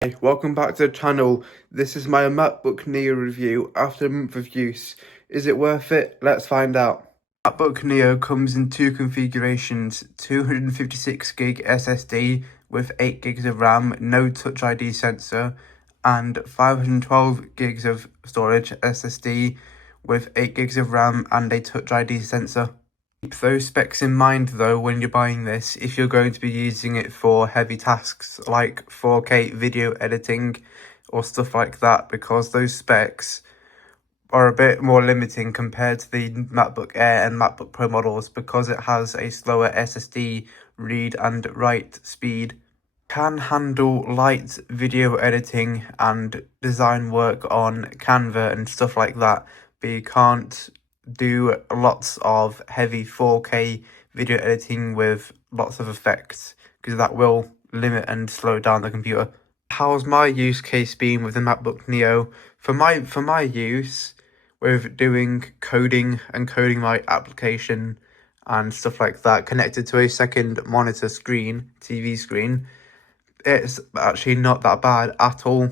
Hey, welcome back to the channel. This is my MacBook Neo review after a month of use. Is it worth it? Let's find out. MacBook Neo comes in two configurations: 256GB SSD with 8GB of RAM, no Touch ID sensor, and 512GB of storage SSD with 8GB of RAM and a Touch ID sensor. Keep those specs in mind though when you're buying this, if you're going to be using it for heavy tasks like 4K video editing or stuff like that, because those specs are a bit more limiting compared to the MacBook Air and MacBook Pro models, because it has a slower SSD read and write speed. Can handle light video editing and design work on Canva and stuff like that, but you can't do lots of heavy 4K video editing with lots of effects, because that will limit and slow down the computer. How's my use case been with the MacBook Neo? For my use with doing coding and coding my application and stuff like that, connected to a second monitor screen, TV screen, it's actually not that bad at all.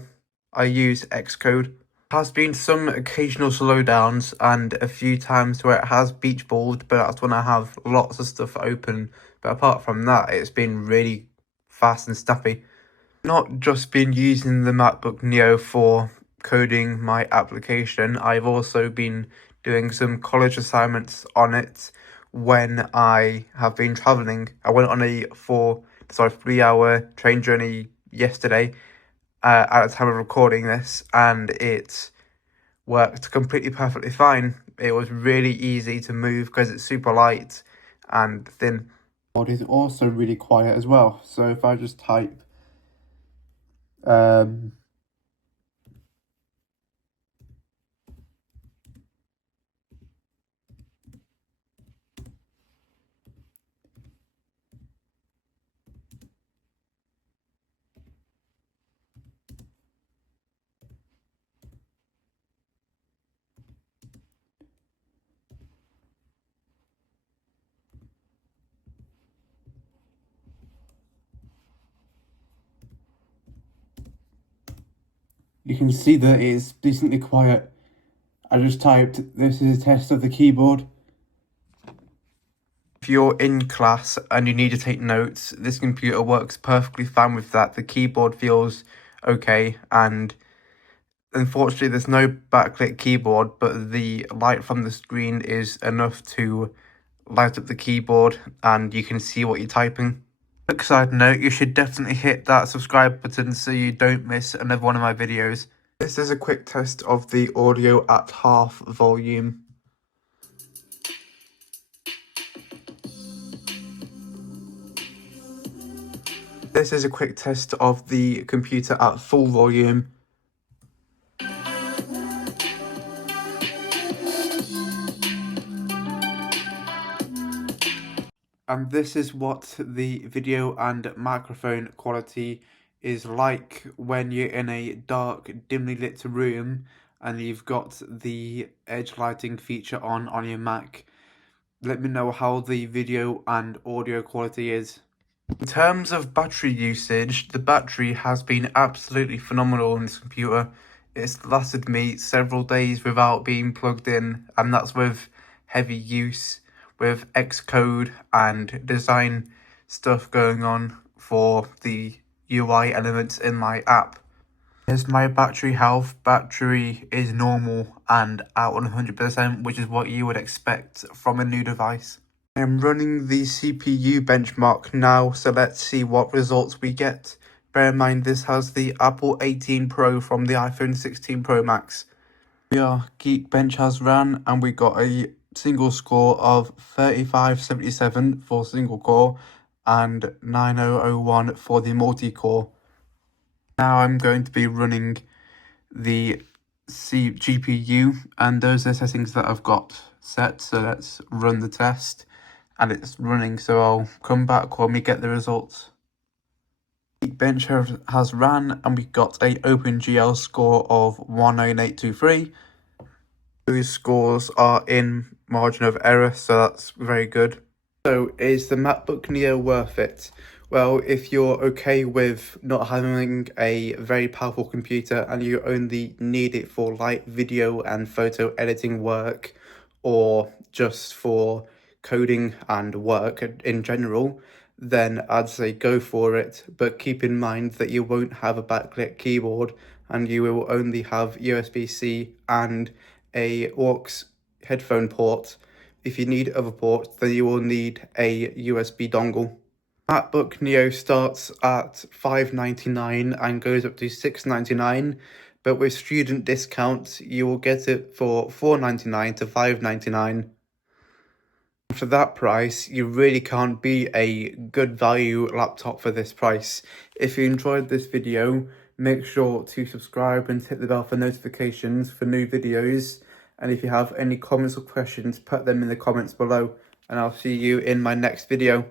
I use Xcode. Has been some occasional slowdowns and a few times where it has beach balled, but that's when I have lots of stuff open. But apart from that, it's been really fast and snappy. Not just been using the MacBook Neo for coding my application, I've also been doing some college assignments on it when I have been traveling. I went on a 3-hour train journey yesterday at the time of recording this, and it worked completely perfectly fine. It was really easy to move because it's super light and thin. It is also really quiet as well, so if I just type you can see that it's decently quiet. I just typed, "This is a test of the keyboard." If you're in class and you need to take notes, this computer works perfectly fine with that. The keyboard feels okay, and unfortunately there's no backlit keyboard, but the light from the screen is enough to light up the keyboard and you can see what you're typing. Quick side note, you should definitely hit that subscribe button so you don't miss another one of my videos. This is a quick test of the audio at half volume. This is a quick test of the computer at full volume. And this is what the video and microphone quality is like when you're in a dark, dimly lit room and you've got the edge lighting feature on your Mac. Let me know how the video and audio quality is. In terms of battery usage, the battery has been absolutely phenomenal on this computer. It's lasted me several days without being plugged in, and that's with heavy use, with Xcode and design stuff going on for the UI elements in my app. Here's my battery health. Battery is normal and out 100%, which is what you would expect from a new device. I am running the CPU benchmark now, so let's see what results we get. Bear in mind this has the Apple 18 Pro from the iPhone 16 Pro Max. Geekbench has ran and we got a single score of 3577 for single core and 9001 for the multi-core. Now I'm going to be running the GPU, and those are settings that I've got set, so let's run the test. And it's running, so I'll come back when we get the results. Geekbench has ran and we got a OpenGL score of 19823. Those scores are in margin of error, so that's very good. So is the MacBook Neo worth it? Well, if you're okay with not having a very powerful computer and you only need it for light video and photo editing work, or just for coding and work in general, then I'd say go for it. But keep in mind that you won't have a backlit keyboard and you will only have USB-C and a aux headphone port. If you need other ports, then you will need a USB dongle. MacBook Neo starts at $599 and goes up to $699, but with student discounts, you will get it for $499 to $599. For that price, you really can't beat a good value laptop for this price. If you enjoyed this video, make sure to subscribe and hit the bell for notifications for new videos. And if you have any comments or questions, put them in the comments below, and I'll see you in my next video.